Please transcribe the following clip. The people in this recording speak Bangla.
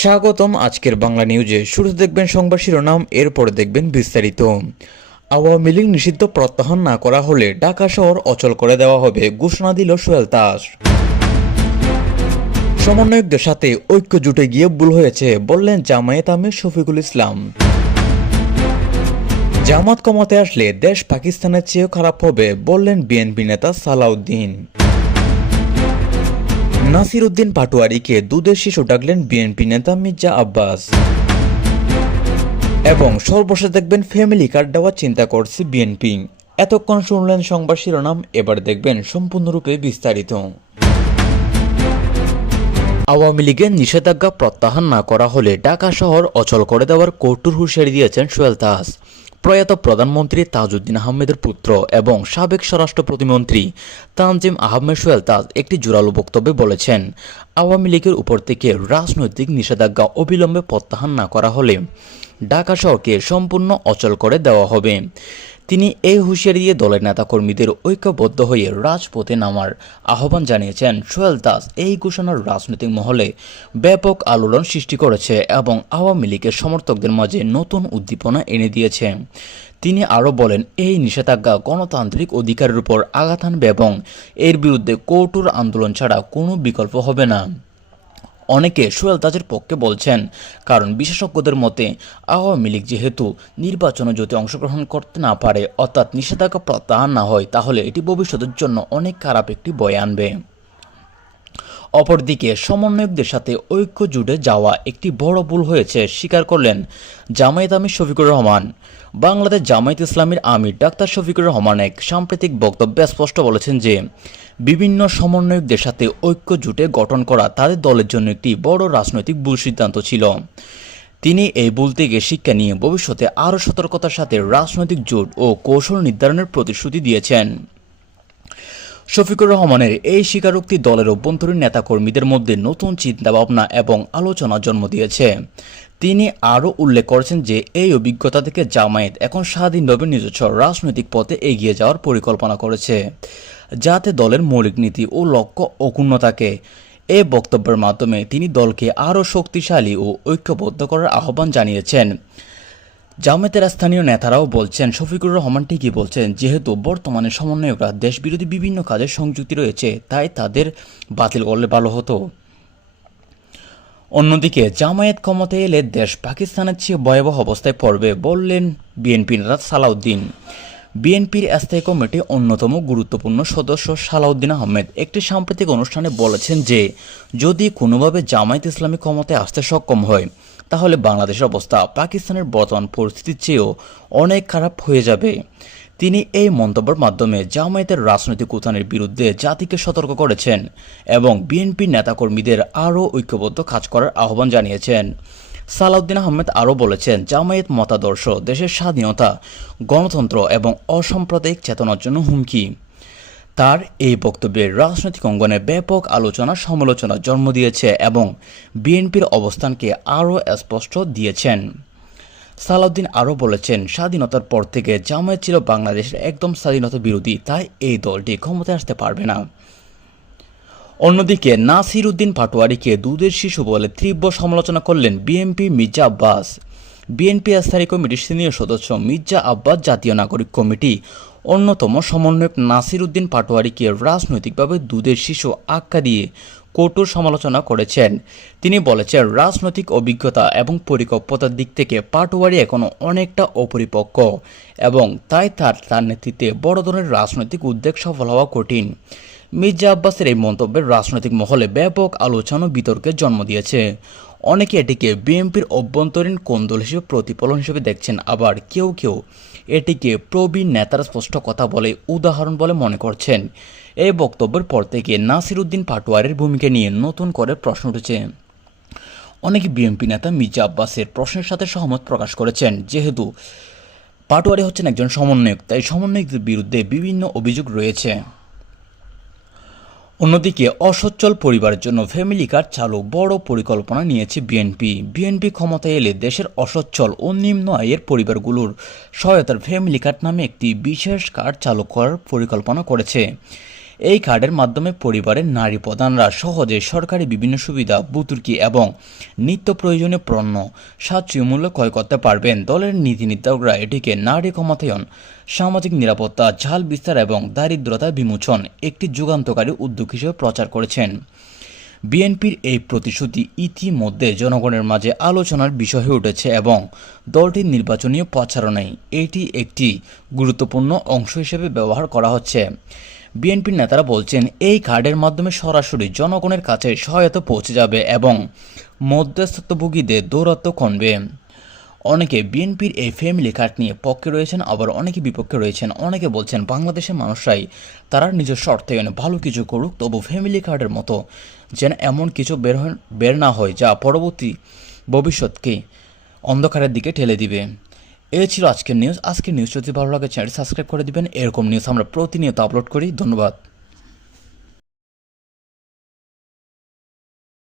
স্বাগতম আজকের বাংলা নিউজে। শুরুতে দেখবেন সংবাদ শিরোনাম, এরপরে দেখবেন বিস্তারিত। আওয়ামী লীগ নিষিদ্ধ প্রত্যাহার না করা হলে ঢাকা শহর অচল করে দেওয়া হবে, ঘোষণা দিল সোহেল দাস। সমন্বয়কদের সাথে ঐক্য জুটে গিয়ে ভুল হয়েছে, বললেন জামায়াত আমির শফিকুল ইসলাম। জামাত কমাতে আসলে দেশ পাকিস্তানের চেয়েও খারাপ হবে, বললেন বিএনপি নেতা সালাউদ্দিন। নাসির উদ্দিন পাটোয়ারিকে দুধের শিশু ডাকলেন বিএনপি নেতা মির্জা আব্বাস। এবং সর্বশেষ দেখবেন ফ্যামিলি কার্ড দেওয়ার চিন্তা করছে বিএনপি। এতক্ষণ শুনলেন সংবাদ শিরোনাম, এবার দেখবেন সম্পূর্ণরূপে বিস্তারিত। আওয়ামী লীগের নিষেধাজ্ঞা প্রত্যাহার না করা হলে ঢাকা শহর অচল করে দেওয়ার কৌটুর হুঁশিয়ারি দিয়েছেন সোহেল দাস। প্রয়াত প্রধানমন্ত্রী তাজউদ্দিন আহমেদের পুত্র এবং সাবেক স্বরাষ্ট্র প্রতিমন্ত্রী তানজিম আহমেদ সোহেল তাজ একটি জোরালো বক্তব্যে বলেছেন, আওয়ামী লীগের উপর থেকে রাজনৈতিক নিষেধাজ্ঞা অবিলম্বে প্রত্যাহার না করা হলে ঢাকা শহরকে সম্পূর্ণ অচল করে দেওয়া হবে। তিনি এই হুঁশিয়ারি দিয়ে দলের নেতাকর্মীদের ঐক্যবদ্ধ হয়ে রাজপথে নামার আহ্বান জানিয়েছেন। সোহেল দাস এই ঘোষণার রাজনৈতিক মহলে ব্যাপক আলোড়ন সৃষ্টি করেছে এবং আওয়ামী লীগের সমর্থকদের মাঝে নতুন উদ্দীপনা এনে দিয়েছে। তিনি আরও বলেন, এই নিষেধাজ্ঞা গণতান্ত্রিক অধিকারের উপর আঘাত আনবে এবং এর বিরুদ্ধে কৌটুর আন্দোলন ছাড়া কোনো বিকল্প হবে না। অনেকে সোহেল তাজের পক্ষে বলছেন, কারণ বিশেষজ্ঞদের মতে আওয়ামী লীগ যেহেতু নির্বাচনে যদি অংশগ্রহণ করতে না পারে, অর্থাৎ নিষেধাজ্ঞা প্রত্যাহার না হয়, তাহলে এটি ভবিষ্যতের জন্য অনেক খারাপ একটি বয়ে আনবে। অপরদিকে সমন্বয়কদের সাথে ঐক্য জুড়ে যাওয়া একটি বড় ভুল হয়েছে, স্বীকার করলেন জামায়াত আমির শফিকুর রহমান। বাংলাদেশ জামায়াত ইসলামীর আমির ডাক্তার শফিকুর রহমান এক সাম্প্রতিক বক্তব্যে স্পষ্ট বলেছেন যে, বিভিন্ন সমন্বয়কদের সাথে ঐক্য জুটে গঠন করা তাদের দলের জন্য একটি বড় রাজনৈতিক ভুল সিদ্ধান্ত ছিল। তিনি এই ভুল থেকে শিক্ষা নিয়ে ভবিষ্যতে আরও সতর্কতার সাথে রাজনৈতিক জোট ও কৌশল নির্ধারণের প্রতিশ্রুতি দিয়েছেন। শফিকুর রহমানের এই স্বীকারোক্তি দলের অভ্যন্তরীণ নেতাকর্মীদের মধ্যে নতুন চিন্তাভাবনা এবং আলোচনা জন্ম দিয়েছে। তিনি আরও উল্লেখ করেছেন যে, এই অভিজ্ঞতা থেকে জামায়াত এখন স্বাধীনভাবে নিজস্ব রাজনৈতিক পথে এগিয়ে যাওয়ার পরিকল্পনা করেছে, যাতে দলের মৌলিক নীতি ও লক্ষ্য অক্ষুণ্ণ থাকে। এ বক্তব্যের মাধ্যমে তিনি দলকে আরও শক্তিশালী ও ঐক্যবদ্ধ করার আহ্বান জানিয়েছেন। জামায়াতের স্থানীয় নেতারাও বলছেন, শফিকুর রহমান ঠিকই বলছেন, যেহেতু বর্তমানে সমন্বয়করা দেশবিরোধী বিভিন্ন কাজের সংযুক্তি রয়েছে, তাই তাদের বাতিল করলে ভালো হতো। অন্যদিকে, জামায়াত ক্ষমতায় এলে দেশ পাকিস্তানের চেয়ে ভয়াবহ অবস্থায় পড়বে বললেন বিএনপি নেতা সালাউদ্দিন। বিএনপির স্থায়ী কমিটির অন্যতম গুরুত্বপূর্ণ সদস্য সালাউদ্দিন আহমেদ একটি সাম্প্রতিক অনুষ্ঠানে বলেছেন যে, যদি কোনোভাবে জামায়াত ইসলামী ক্ষমতায় আসতে সক্ষম হয় তাহলে বাংলাদেশের অবস্থা পাকিস্তানের বর্তমান পরিস্থিতির চেয়েও অনেক খারাপ হয়ে যাবে। তিনি এই মন্তব্যের মাধ্যমে জামায়াতের রাজনৈতিক উত্থানের বিরুদ্ধে জাতিকে সতর্ক করেছেন এবং বিএনপি নেতাকর্মীদের আরও ঐক্যবদ্ধ কাজ করার আহ্বান জানিয়েছেন। সালাউদ্দিন আহমেদ আরও বলেছেন, জামায়াত মতাদর্শ, দেশের স্বাধীনতা, গণতন্ত্র এবং অসাম্প্রদায়িক চেতনার জন্য হুমকি। তার এই বক্তব্যে রাজনৈতিক অঙ্গনে ব্যাপক আলোচনা সমালোচনা জন্ম দিয়েছে এবং বিএনপির অবস্থানকে আরও স্পষ্ট দিয়েছেন। সালাউদ্দিন আরও বলেছেন, স্বাধীনতার পর থেকে জামায়াত ছিল বাংলাদেশের একদম স্বাধীনতা বিরোধী, তাই এই দলটি ক্ষমতায় আসতে পারবে না। অন্যদিকে নাসির উদ্দিন পাটোয়ারিকে দুধের শিশু বলে তীব্র সমালোচনা করলেন বিএনপি মির্জা আব্বাস। বিএনপি স্থায়ী কমিটির সিনিয়র সদস্য মির্জা আব্বাস জাতীয় নাগরিক কমিটি অন্যতম সমন্বয়ক নাসির উদ্দিন পাটোয়ারিকে রাজনৈতিকভাবে দুধের শিশু আখ্যা দিয়ে কঠোর সমালোচনা করেছেন। তিনি বলেছেন, রাজনৈতিক অভিজ্ঞতা এবং পরিকল্পতার দিক থেকে পাটোয়ারি এখনও অনেকটা অপরিপক্ক এবং তাই তার তার নেতৃত্বে বড় ধরনের রাজনৈতিক উদ্যোগ সফল হওয়া কঠিন। মির্জা আব্বাসের এই মন্তব্যের রাজনৈতিক মহলে ব্যাপক আলোচনা বিতর্কের জন্ম দিয়েছে। অনেকে এটিকে বিএনপির অভ্যন্তরীণ কোন্দল হিসেবে প্রতিফলন হিসেবে দেখছেন, আবার কেউ কেউ এটিকে প্রবীণ নেতারা স্পষ্ট কথা বলে উদাহরণ বলে মনে করছেন। এই বক্তব্যের পর থেকে নাসির উদ্দিন পাটোয়ারের ভূমিকা নিয়ে নতুন করে প্রশ্ন উঠেছে। অনেক বিএনপি নেতা মির্জা আব্বাসের প্রশ্নের সাথে সহমত প্রকাশ করেছেন, যেহেতু পাটোয়ারি হচ্ছেন একজন সমন্বয়ক, তাই সমন্বয়কদের বিরুদ্ধে বিভিন্ন অভিযোগ রয়েছে। অন্যদিকে অসচ্ছল পরিবারের জন্য ফ্যামিলি কার্ড চালু বড় পরিকল্পনা নিয়েছে বিএনপি বিএনপি ক্ষমতায় এলে দেশের অসচ্ছল ও নিম্ন আয়ের পরিবারগুলোর সহায়তার ফ্যামিলি কার্ড নামে একটি বিশেষ কার্ড চালু করার পরিকল্পনা করেছে। এই কার্ডের মাধ্যমে পরিবারের নারী প্রধানরা সহজে সরকারি বিভিন্ন সুবিধা, বুতুর্কি এবং নিত্য প্রয়োজনীয় পণ্য, সাশ্রয়ী মূল্য ক্রয় করতে পারবেন। দলের নীতি নির্ধারকরা এটিকে নারী ক্ষমতায়ন, সামাজিক নিরাপত্তা, ঝাল বিস্তার এবং দারিদ্রতা বিমোচন একটি যুগান্তকারী উদ্যোগ হিসেবে প্রচার করেছেন। বিএনপির এই প্রতিশ্রুতি ইতিমধ্যে জনগণের মাঝে আলোচনার বিষয় হয়ে উঠেছে এবং দলটির নির্বাচনী প্রচারণায় এটি একটি গুরুত্বপূর্ণ অংশ হিসেবে ব্যবহার করা হচ্ছে। বিএনপির নেতারা বলছেন, এই কার্ডের মাধ্যমে সরাসরি জনগণের কাছে সহায়তা পৌঁছে যাবে এবং মধ্যস্থত্বভোগীদের দৌরাত্ম কমবে। অনেকে বিএনপির এই ফ্যামিলি কার্ড নিয়ে পক্ষে রয়েছেন, আবার অনেকে বিপক্ষে রয়েছেন। অনেকে বলছেন, বাংলাদেশের মানুষরাই তারা নিজস্ব অর্থায়নে ভালো কিছু করুক, তবু ফ্যামিলি কার্ডের মতো যেন এমন কিছু বের বের না হয়, যা পরবর্তী ভবিষ্যৎকে অন্ধকারের দিকে ঠেলে দিবে। এই ছিল আজকের নিউজ আজকের নিউজ যদি ভালো লাগে চ্যানেল সাবস্ক্রাইব করে দিবেন। এরকম নিউজ আমরা প্রতিনিয়ত আপলোড করি। ধন্যবাদ।